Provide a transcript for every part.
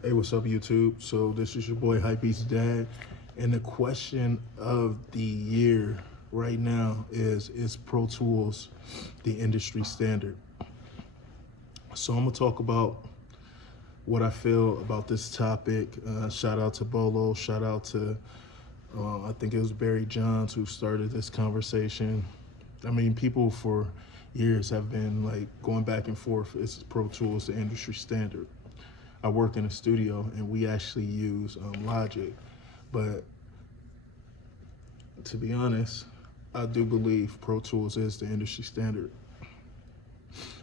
Hey, what's up, YouTube? So this is your boy Hypebeast's dad, and the question of the year right now is Pro Tools the industry standard? So I'm gonna talk about what I feel about this topic. Shout out to Bolo. Shout out to I think it was Barry Johns who started this conversation. I mean, people for years have been like going back and forth. Is Pro Tools the industry standard? I work in a studio and we actually use Logic, but to be honest, I do believe Pro Tools is the industry standard.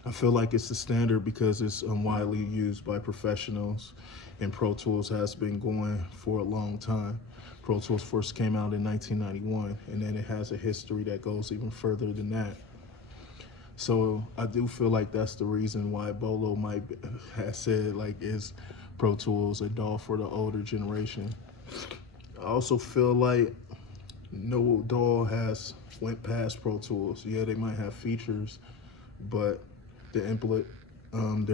I feel like it's the standard because it's widely used by professionals, and Pro Tools has been going for a long time. Pro Tools first came out in 1991, and then it has a history that goes even further than that. So I do feel like that's the reason why Bolo might have said like, is Pro Tools a DAW for the older generation? I also feel like no DAW has went past Pro Tools. Yeah, they might have features, but they're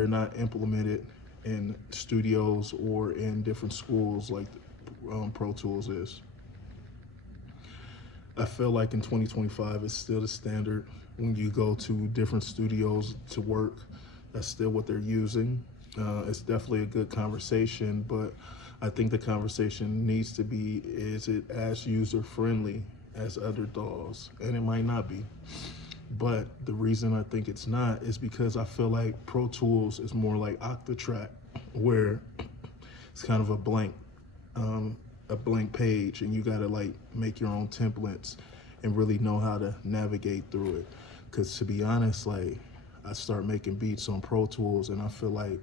not implemented in studios or in different schools like Pro Tools is. I feel like in 2025, it's still the standard. When you go to different studios to work, that's still what they're using. It's definitely a good conversation, but I think the conversation needs to be, is it as user-friendly as other DAWs? And it might not be. But the reason I think it's not is because I feel like Pro Tools is more like Octatrack, where it's kind of a blank page, and you gotta like make your own templates and really know how to navigate through it. Because to be honest, like, I start making beats on Pro Tools and I feel like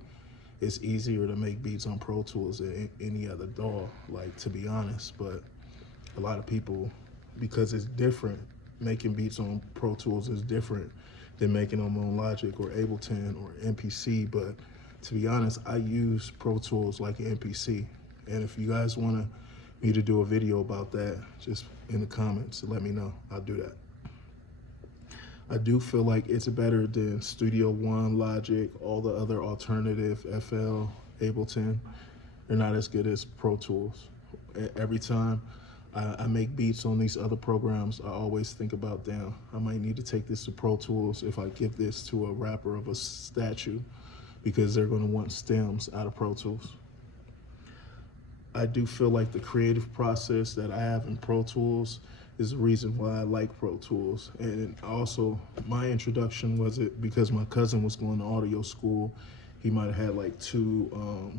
it's easier to make beats on Pro Tools than any other DAW, like, to be honest. But a lot of people, because it's different, making beats on Pro Tools is different than making them on Logic or Ableton or MPC. But to be honest, I use Pro Tools like an MPC. And if you guys want me to do a video about that, just in the comments, let me know. I'll do that. I do feel like it's better than Studio One, Logic, all the other alternative, FL, Ableton. They're not as good as Pro Tools. Every time I make beats on these other programs, I always think about, damn, I might need to take this to Pro Tools if I give this to a rapper of a statue, because they're gonna want stems out of Pro Tools. I do feel like the creative process that I have in Pro Tools is the reason why I like Pro Tools. And also, my introduction was it because my cousin was going to audio school. He might have had like 2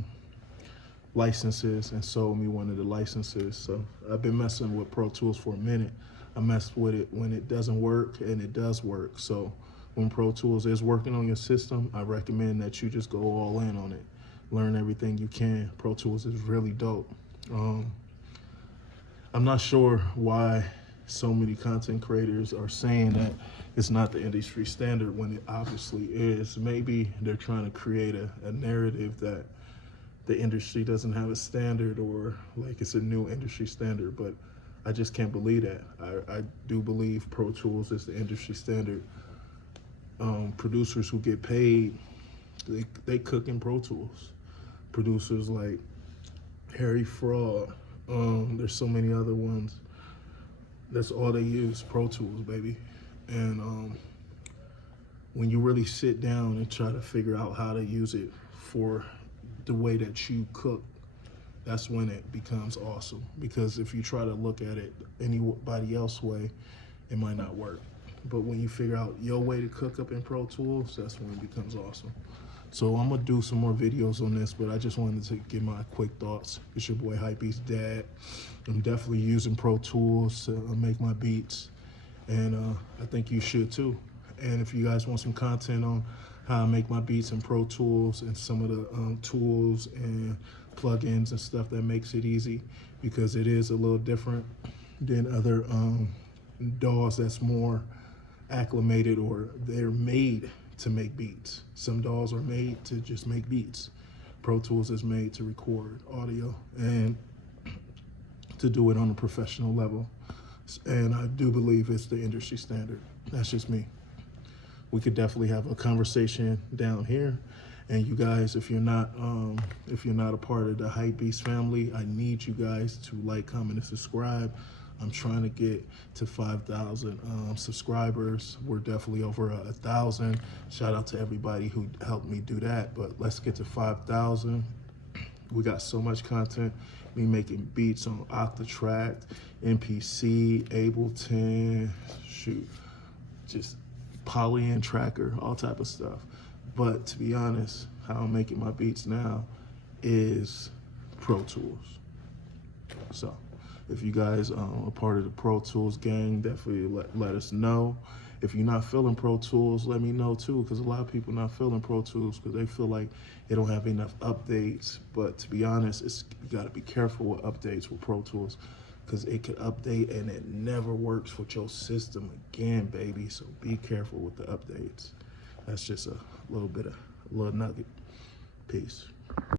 licenses and sold me one of the licenses. So I've been messing with Pro Tools for a minute. I messed with it when it doesn't work, and it does work. So when Pro Tools is working on your system, I recommend that you just go all in on it. Learn everything you can. Pro Tools is really dope. I'm not sure why so many content creators are saying that it's not the industry standard when it obviously is. Maybe they're trying to create a narrative that the industry doesn't have a standard, or like it's a new industry standard, but I just can't believe that. I do believe Pro Tools is the industry standard. Producers who get paid, they cook in Pro Tools. Producers like Harry Fraud, there's so many other ones. That's all they use, Pro Tools, baby. And when you really sit down and try to figure out how to use it for the way that you cook, that's when it becomes awesome. Because if you try to look at it anybody else's way, it might not work. But when you figure out your way to cook up in Pro Tools, that's when it becomes awesome. So I'm gonna do some more videos on this, but I just wanted to give my quick thoughts. It's your boy Hypebeast's dad. I'm definitely using Pro Tools to make my beats, and I think you should too. And if you guys want some content on how I make my beats in Pro Tools and some of the tools and plugins and stuff that makes it easy, because it is a little different than other DAWs that's more acclimated, or they're made to make beats. Some DAWs are made to just make beats. Pro Tools is made to record audio and to do it on a professional level. And I do believe it's the industry standard. That's just me. We could definitely have a conversation down here, And you guys, if you're not a part of the Hypebeast family, I need you guys to like, comment, and subscribe. I'm trying to get to 5,000 subscribers. We're definitely over 1,000. Shout out to everybody who helped me do that. But let's get to 5,000. We got so much content. Me making beats on Octatrack, MPC, Ableton, shoot, just Polyand Tracker, all type of stuff. But to be honest, how I'm making my beats now is Pro Tools. So if you guys are part of the Pro Tools gang, definitely let us know. If you're not feeling Pro Tools, let me know too, because a lot of people not feeling Pro Tools because they feel like they don't have enough updates. But to be honest, you got to be careful with updates with Pro Tools, because it could update and it never works with your system again, baby. So be careful with the updates. That's just a little nugget. Peace.